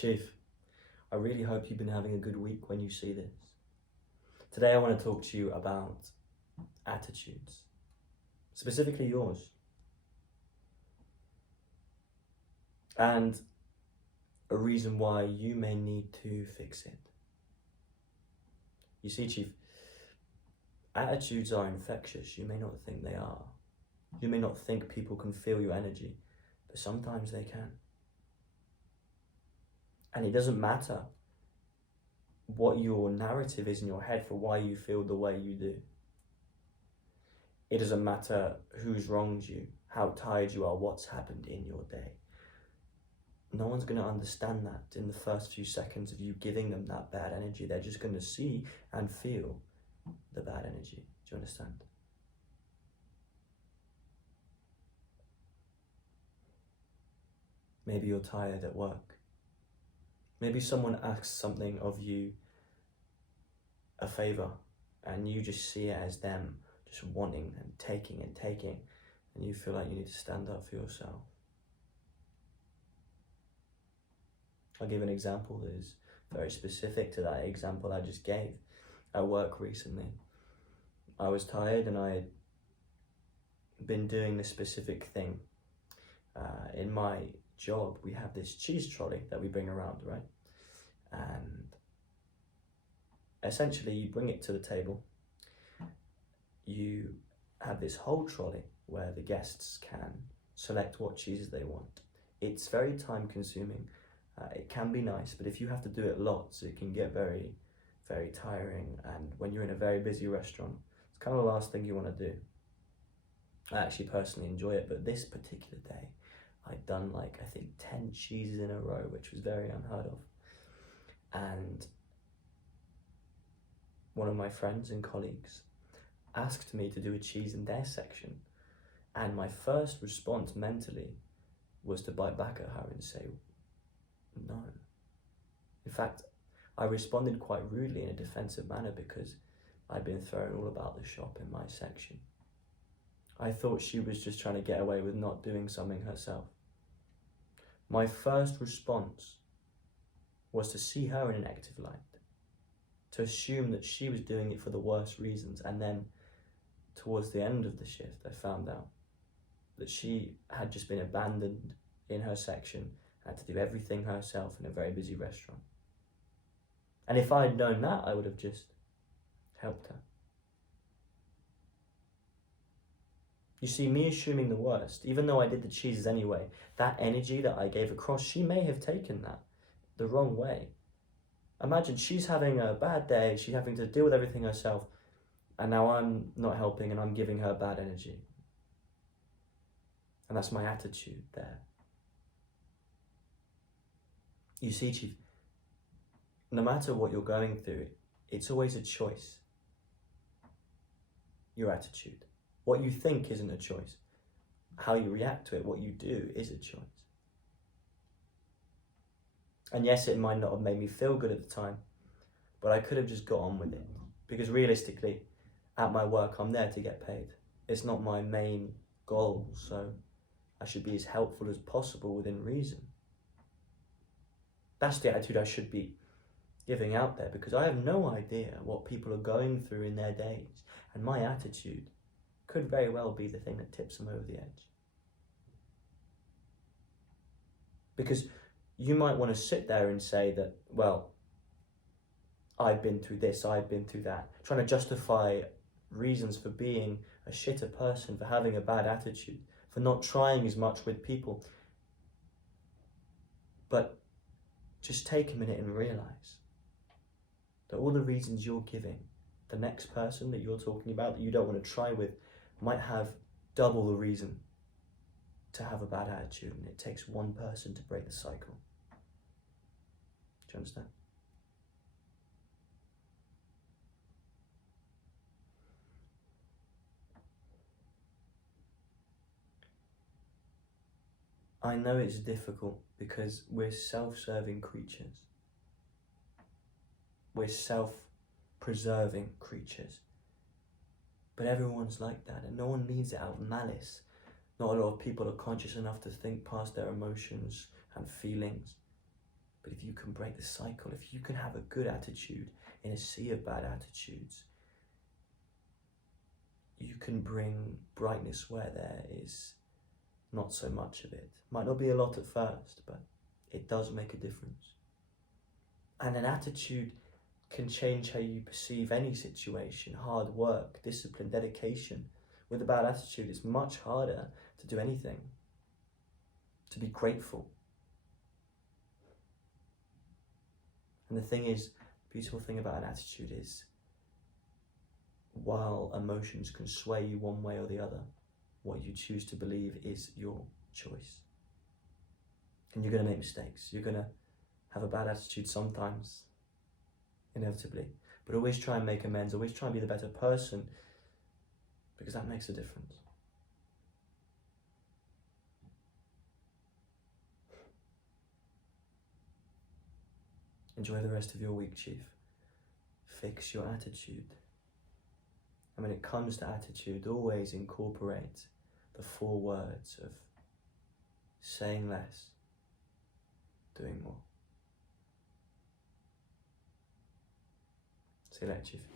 Chief, I really hope you've been having a good week when you see this. Today I want to talk to you about attitudes, specifically yours, and a reason why you may need to fix it. You see, Chief, attitudes are infectious. You may not think they are. You may not think people can feel your energy, but sometimes they can. And it doesn't matter what your narrative is in your head for why you feel the way you do. It doesn't matter who's wronged you, how tired you are, what's happened in your day. No one's going to understand that in the first few seconds of you giving them that bad energy. They're just going to see and feel the bad energy. Do you understand? Maybe you're tired at work. Maybe someone asks something of you, a favor, and you just see it as them just wanting and taking, and you feel like you need to stand up for yourself. I'll give an example that is very specific to that example I just gave. At work recently, I was tired and I had been doing this specific thing. In my job, we have this cheese trolley that we bring around, right? And essentially you bring it to the table. You have this whole trolley where the guests can select what cheeses they want. It's very time consuming. It can be nice, but if you have to do it lots, it can get very, very tiring. And when you're in a very busy restaurant, it's kind of the last thing you want to do. I actually personally enjoy it, but this particular day, I'd done like, I think 10 cheeses in a row, which was very unheard of. And one of my friends and colleagues asked me to do a cheese in their section. And my first response mentally was to bite back at her and say, no. In fact, I responded quite rudely in a defensive manner because I'd been thrown all about the shop in my section. I thought she was just trying to get away with not doing something herself. My first response was to see her in a negative light, to assume that she was doing it for the worst reasons, and then towards the end of the shift I found out that she had just been abandoned in her section, had to do everything herself in a very busy restaurant. And if I had known that, I would have just helped her. You see, me assuming the worst, even though I did the cheeses anyway, that energy that I gave across, she may have taken that the wrong way. Imagine she's having a bad day, she's having to deal with everything herself, and now I'm not helping and I'm giving her bad energy. And that's my attitude there. You see, Chief, no matter what you're going through, it's always a choice. Your attitude. What you think isn't a choice. How you react to it, what you do, is a choice. And yes, it might not have made me feel good at the time, but I could have just got on with it. Because realistically, at my work, I'm there to get paid. It's not my main goal, so I should be as helpful as possible within reason. That's the attitude I should be giving out there, because I have no idea what people are going through in their days, and my attitude could very well be the thing that tips them over the edge. Because you might want to sit there and say that, well, I've been through this, I've been through that, trying to justify reasons for being a shitter person, for having a bad attitude, for not trying as much with people. But just take a minute and realize that all the reasons you're giving, the next person that you're talking about that you don't want to try with might have double the reason to have a bad attitude, and it takes one person to break the cycle. Do you understand? I know it's difficult because we're self-serving creatures. We're self-preserving creatures. But everyone's like that, and no one means it out of malice. Not a lot of people are conscious enough to think past their emotions and feelings. But if you can break the cycle, if you can have a good attitude in a sea of bad attitudes, you can bring brightness where there is not so much of it. Might not be a lot at first, but it does make a difference. And an attitude can change how you perceive any situation. Hard work, discipline, dedication. With a bad attitude, it's much harder to do anything, to be grateful. And the thing is, the beautiful thing about an attitude is, while emotions can sway you one way or the other, what you choose to believe is your choice. And you're going to make mistakes. You're going to have a bad attitude sometimes, inevitably. But always try and make amends. Always try and be the better person, because that makes a difference. Enjoy the rest of your week, Chief. Fix your attitude. And when it comes to attitude, always incorporate the 4 words of saying less, doing more. See you later, Chief.